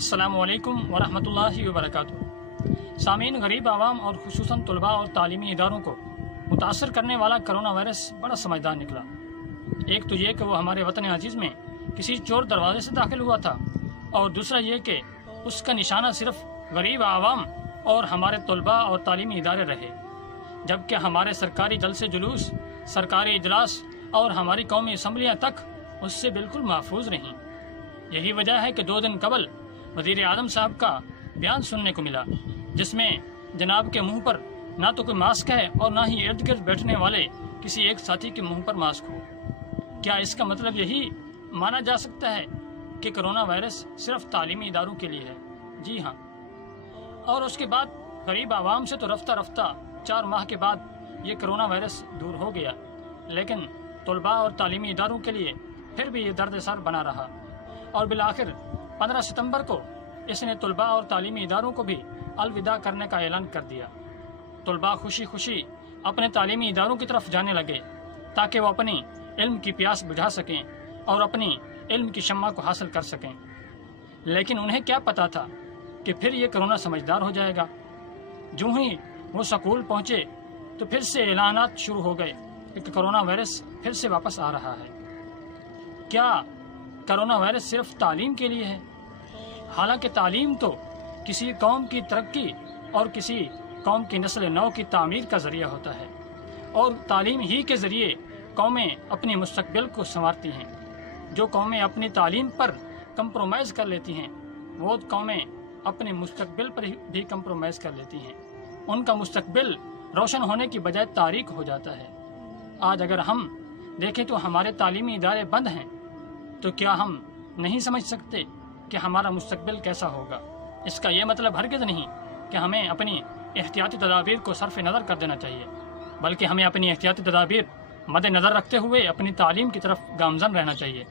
السلام علیکم ورحمۃ اللہ وبرکاتہ۔ سامعین، غریب عوام اور خصوصاً طلباء اور تعلیمی اداروں کو متاثر کرنے والا کرونا وائرس بڑا سمجھدار نکلا۔ ایک تو یہ کہ وہ ہمارے وطن عزیز میں کسی چور دروازے سے داخل ہوا تھا، اور دوسرا یہ کہ اس کا نشانہ صرف غریب عوام اور ہمارے طلباء اور تعلیمی ادارے رہے، جبکہ ہمارے سرکاری جلسے جلوس، سرکاری اجلاس اور ہماری قومی اسمبلیاں تک اس سے بالکل محفوظ رہیں۔ یہی وجہ ہے کہ 2 دن قبل وزیر اعظم صاحب کا بیان سننے کو ملا، جس میں جناب کے منہ پر نہ تو کوئی ماسک ہے اور نہ ہی ارد گرد بیٹھنے والے کسی ایک ساتھی کے منہ پر ماسک ہو۔ کیا اس کا مطلب یہی مانا جا سکتا ہے کہ کرونا وائرس صرف تعلیمی اداروں کے لیے ہے؟ جی ہاں، اور اس کے بعد غریب عوام سے تو رفتہ رفتہ 4 ماہ کے بعد یہ کرونا وائرس دور ہو گیا، لیکن طلباء اور تعلیمی اداروں کے لیے پھر بھی یہ درد سر بنا رہا، اور بالآخر 15 ستمبر کو اس نے طلباء اور تعلیمی اداروں کو بھی الوداع کرنے کا اعلان کر دیا۔ طلباء خوشی خوشی اپنے تعلیمی اداروں کی طرف جانے لگے تاکہ وہ اپنی علم کی پیاس بجھا سکیں اور اپنی علم کی شمع کو حاصل کر سکیں، لیکن انہیں کیا پتا تھا کہ پھر یہ کرونا سمجھدار ہو جائے گا۔ جو ہی وہ سکول پہنچے تو پھر سے اعلانات شروع ہو گئے کہ کرونا وائرس پھر سے واپس آ رہا ہے۔ کیا کرونا وائرس صرف تعلیم کے لیے ہے؟ حالانکہ تعلیم تو کسی قوم کی ترقی اور کسی قوم کی نسل نو کی تعمیر کا ذریعہ ہوتا ہے، اور تعلیم ہی کے ذریعے قومیں اپنی مستقبل کو سنوارتی ہیں۔ جو قومیں اپنی تعلیم پر کمپرومائز کر لیتی ہیں، وہ قومیں اپنے مستقبل پر بھی کمپرومائز کر لیتی ہیں۔ ان کا مستقبل روشن ہونے کی بجائے تاریک ہو جاتا ہے۔ آج اگر ہم دیکھیں تو ہمارے تعلیمی ادارے بند ہیں، تو کیا ہم نہیں سمجھ سکتے کہ ہمارا مستقبل کیسا ہوگا؟ اس کا یہ مطلب ہرگز نہیں کہ ہمیں اپنی احتیاطی تدابیر کو صرف نظر کر دینا چاہیے، بلکہ ہمیں اپنی احتیاطی تدابیر مد نظر رکھتے ہوئے اپنی تعلیم کی طرف گامزن رہنا چاہیے۔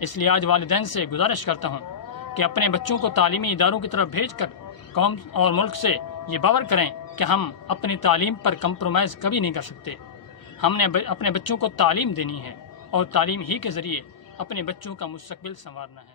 اس لیے آج والدین سے گزارش کرتا ہوں کہ اپنے بچوں کو تعلیمی اداروں کی طرف بھیج کر قوم اور ملک سے یہ باور کریں کہ ہم اپنی تعلیم پر کمپرومائز کبھی نہیں کر سکتے۔ ہم نے اپنے بچوں کو تعلیم دینی ہے، اور تعلیم ہی کے ذریعے اپنے بچوں کا مستقبل سنوارنا ہے۔